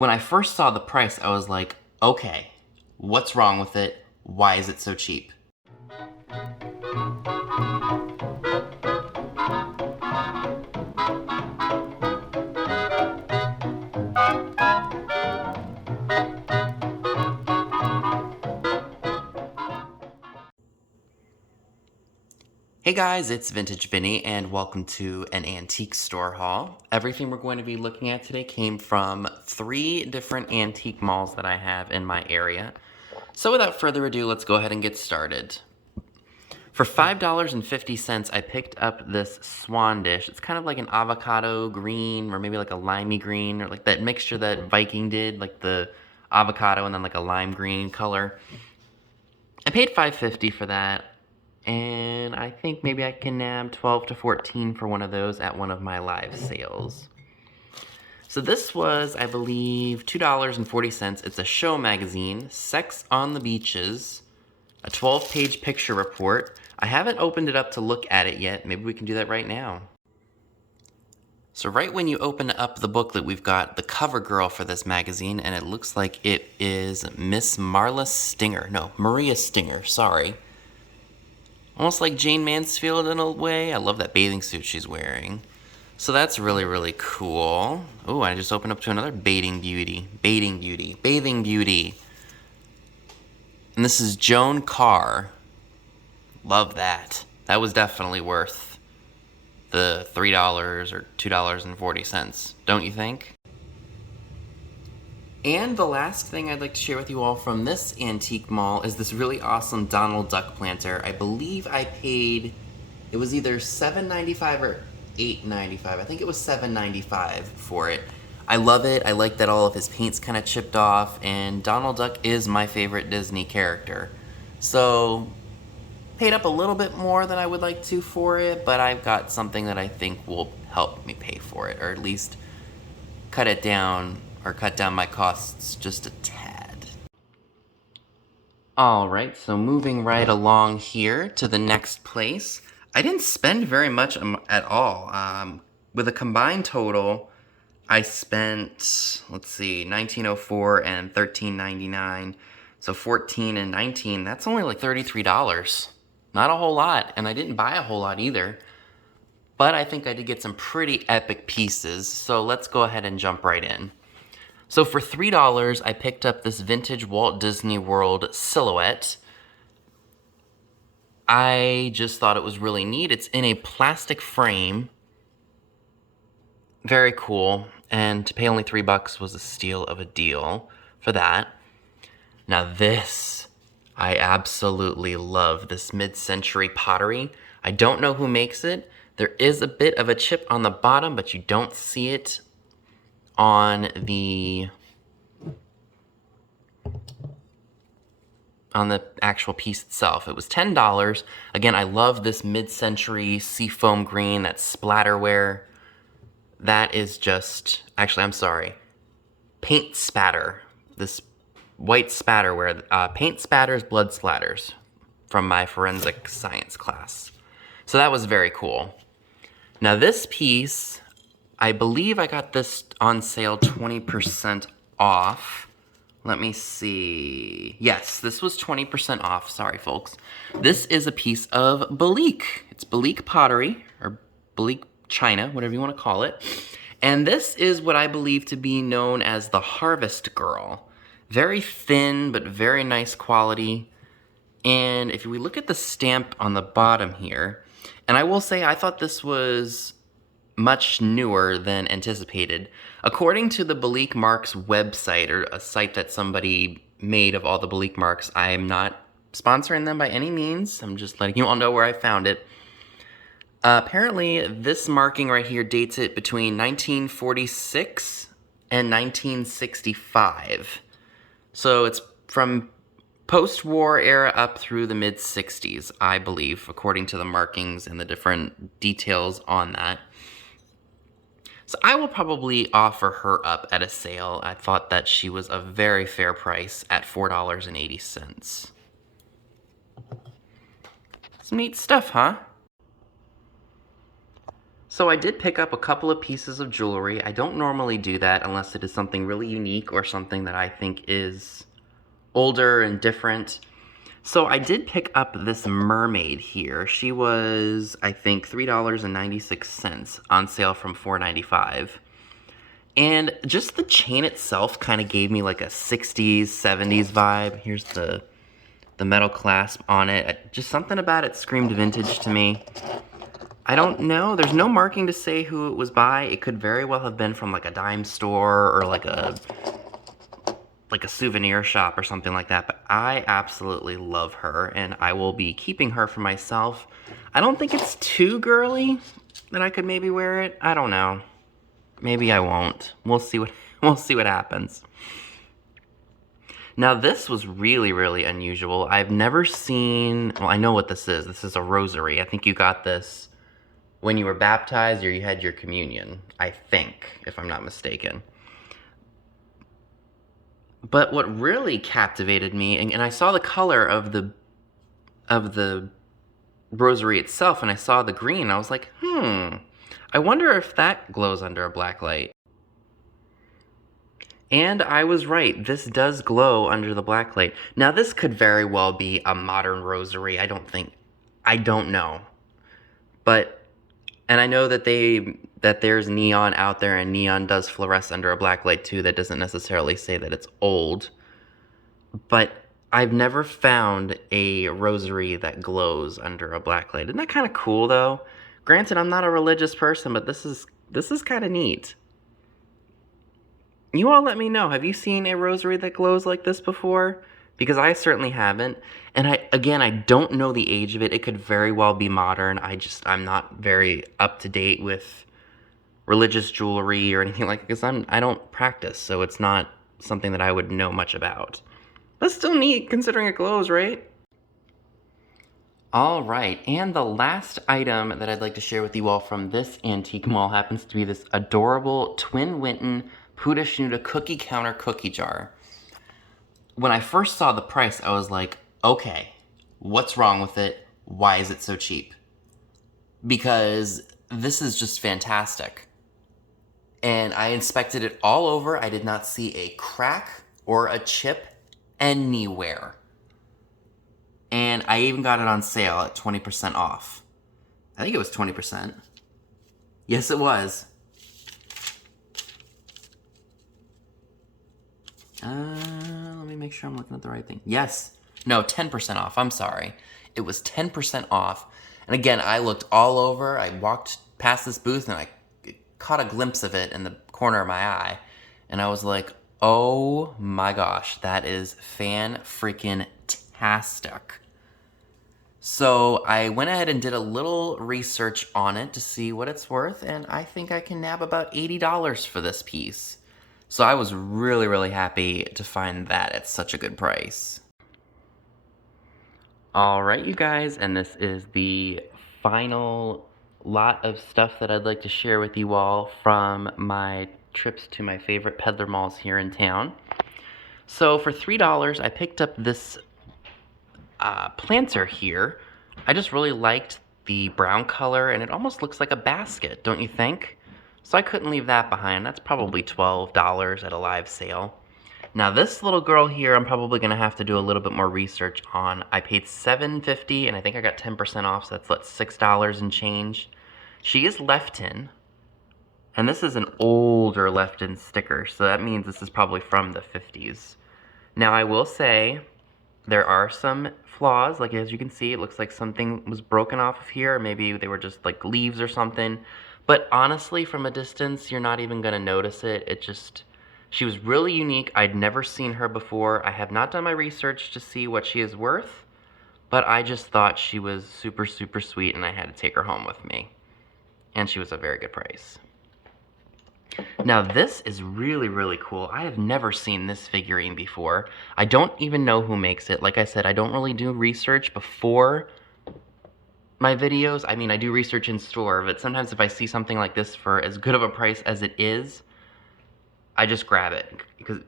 When I first saw the price, I was like, okay, what's wrong with it? Why is it so cheap? Hey guys, it's Vintage Vinny, and welcome to an antique store haul. Everything we're going to be looking at today came from 3 different antique malls that I have in my area. So without further ado, let's go ahead and get started. For $5.50, I picked up this swan dish. It's kind of like an avocado green, or maybe like a limey green, or like that mixture that Viking did, like the avocado and then like a lime green color. I paid $5.50 for that. And I think maybe I can nab 12 to 14 for one of those at one of my live sales. So this was, I believe, $2.40. It's a show magazine, Sex on the Beaches, a 12-page picture report. I haven't opened it up to look at it yet. Maybe we can do that right now. So right when you open up the booklet, we've got the cover girl for this magazine, and it looks like it is Miss Marla Stinger. No, Maria Stinger, sorry. Almost like Jane Mansfield in a way. I love that bathing suit she's wearing. So that's really, really cool. Oh, I just opened up to another bathing beauty. And this is Joan Carr. Love that. That was definitely worth the $3 or $2.40, don't you think? And the last thing I'd like to share with you all from this antique mall is this really awesome Donald Duck planter. I believe I paid, it was either $7.95 or $8.95. I think it was $7.95 for it. I love it. I like that all of his paint's kind of chipped off, and Donald Duck is my favorite Disney character. So, paid up a little bit more than I would like to for it, but I've got something that I think will help me pay for it, or at least cut it down or cut down my costs just a tad. Alright, so moving right along here to the next place. I didn't spend very much at all. With a combined total, I spent, let's see, $19.04 and $13.99. So 14 and 19, that's only like $33. Not a whole lot, and I didn't buy a whole lot either. But I think I did get some pretty epic pieces, so let's go ahead and jump right in. So for $3, I picked up this vintage Walt Disney World silhouette. I just thought it was really neat. It's in a plastic frame. Very cool. And to pay only $3 was a steal of a deal for that. Now this, I absolutely love this mid-century pottery. I don't know who makes it. There is a bit of a chip on the bottom, but you don't see it on the actual piece itself. It was $10. Again, I love this mid-century seafoam green, that splatterware. That is just, actually, I'm sorry, paint spatter. This white spatterware, paint spatters, blood splatters from my forensic science class. So that was very cool. Now this piece, I believe I got this on sale 20% off. Let me see. Yes, this was 20% off. Sorry, folks. This is a piece of Balik. It's Balik pottery, or Balik china, whatever you want to call it. And this is what I believe to be known as the Harvest Girl. Very thin, but very nice quality. And if we look at the stamp on the bottom here, and I will say I thought this was much newer than anticipated. According to the Balik Marks website, or a site that somebody made of all the Balik Marks, I am not sponsoring them by any means. I'm just letting you all know where I found it. Apparently, this marking right here dates it between 1946 and 1965. So it's from post-war era up through the mid-60s, I believe, according to the markings and the different details on that. So I will probably offer her up at a sale. I thought that she was a very fair price at $4.80. Some neat stuff, huh? So I did pick up a couple of pieces of jewelry. I don't normally do that unless it is something really unique or something that I think is older and different. So I did pick up this mermaid here. She was, I think, $3.96 on sale from $4.95. And just the chain itself kind of gave me like a 60s, 70s vibe. Here's the metal clasp on it. Just something about it screamed vintage to me. I don't know. There's no marking to say who it was by. It could very well have been from like a dime store or like a souvenir shop or something like that, but I absolutely love her and I will be keeping her for myself. I don't think it's too girly that I could maybe wear it. I don't know. Maybe I won't. We'll see what happens. Now this was really, really unusual. I've never seen, well, I know what this is. This is a rosary. I think you got this when you were baptized or you had your communion, I think, if I'm not mistaken. But what really captivated me, and I saw the color of the rosary itself, and I saw the green, I was like, I wonder if that glows under a black light. And I was right, this does glow under the black light. Now this could very well be a modern rosary, I don't know. But, and I know that there's neon out there, and neon does fluoresce under a black light too. That doesn't necessarily say that it's old. But I've never found a rosary that glows under a black light. Isn't that kind of cool though? Granted, I'm not a religious person, but this is kind of neat. You all let me know, have you seen a rosary that glows like this before? Because I certainly haven't. And I don't know the age of it. It could very well be modern. I'm not very up to date with religious jewelry or anything like that, because I don't practice, so it's not something that I would know much about. But still neat considering it glows, right? Alright, and the last item that I'd like to share with you all from this antique mall happens to be this adorable Twin Winton Puda Schnuda cookie counter cookie jar. When I first saw the price, I was like, okay, what's wrong with it? Why is it so cheap? Because this is just fantastic. And I inspected it all over. I did not see a crack or a chip anywhere. And I even got it on sale at 20% off. I think it was 20%. Yes, it was. Let me make sure I'm looking at the right thing. Yes. No, 10% off. I'm sorry. It was 10% off. And again, I looked all over. I walked past this booth and I caught a glimpse of it in the corner of my eye. And I was like, oh my gosh, that is fan-freaking-tastic. So I went ahead and did a little research on it to see what it's worth, and I think I can nab about $80 for this piece. So I was really, really happy to find that at such a good price. Alright, you guys, and this is the final lot of stuff that I'd like to share with you all from my trips to my favorite peddler malls here in town. So for $3, I picked up this planter here. I just really liked the brown color, and it almost looks like a basket, don't you think? So I couldn't leave that behind. That's probably $12 at a live sale. Now this little girl here, I'm probably going to have to do a little bit more research on. I paid $7.50, and I think I got 10% off, so that's $6 and change. She is left-in, and this is an older left-in sticker, so that means this is probably from the 50s. Now I will say, there are some flaws, like as you can see, it looks like something was broken off of here, or maybe they were just like leaves or something. But honestly, from a distance, you're not even gonna notice it. She was really unique. I'd never seen her before. I have not done my research to see what she is worth, but I just thought she was super, super sweet, and I had to take her home with me. And she was a very good price. Now this is really, really cool. I have never seen this figurine before. I don't even know who makes it. Like I said, I don't really do research before my videos. I mean, I do research in store, but sometimes if I see something like this for as good of a price as it is, I just grab it because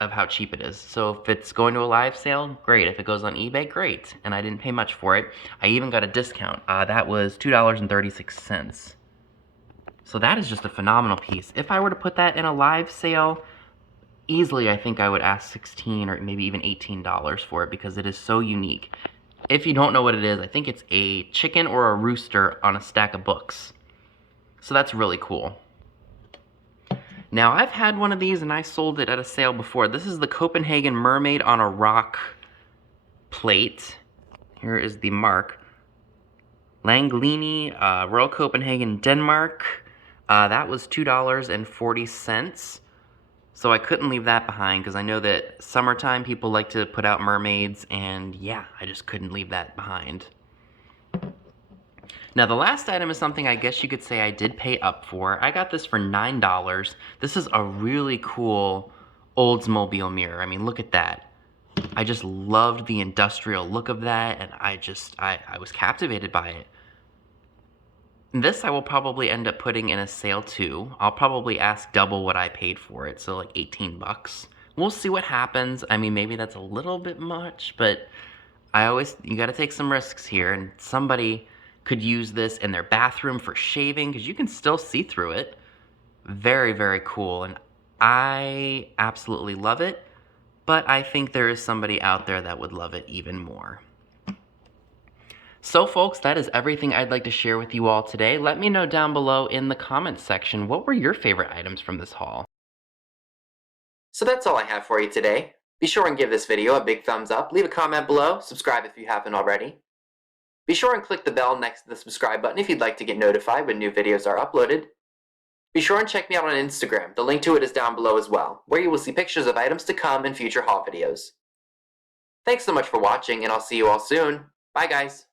of how cheap it is. So if it's going to a live sale, great. If it goes on eBay, great. And I didn't pay much for it. I even got a discount. That was $2.36. So that is just a phenomenal piece. If I were to put that in a live sale, easily I think I would ask $16 or maybe even $18 for it because it is so unique. If you don't know what it is, I think it's a chicken or a rooster on a stack of books. So that's really cool. Now, I've had one of these and I sold it at a sale before. This is the Copenhagen Mermaid on a rock plate. Here is the mark. Langlini, Royal Copenhagen, Denmark. That was $2.40. So I couldn't leave that behind because I know that summertime people like to put out mermaids, and yeah, I just couldn't leave that behind. Now the last item is something I guess you could say I did pay up for. I got this for $9. This is a really cool Oldsmobile mirror. I mean, look at that. I just loved the industrial look of that, and I was captivated by it. This I will probably end up putting in a sale too. I'll probably ask double what I paid for it, so like 18 bucks. We'll see what happens. I mean, maybe that's a little bit much, but you gotta take some risks here, and somebody could use this in their bathroom for shaving, because you can still see through it. Very, very cool, and I absolutely love it, but I think there is somebody out there that would love it even more. So folks, that is everything I'd like to share with you all today. Let me know down below in the comments section, what were your favorite items from this haul? So that's all I have for you today. Be sure and give this video a big thumbs up, leave a comment below, subscribe if you haven't already. Be sure and click the bell next to the subscribe button if you'd like to get notified when new videos are uploaded. Be sure and check me out on Instagram, the link to it is down below as well, where you will see pictures of items to come in future haul videos. Thanks so much for watching, and I'll see you all soon. Bye guys!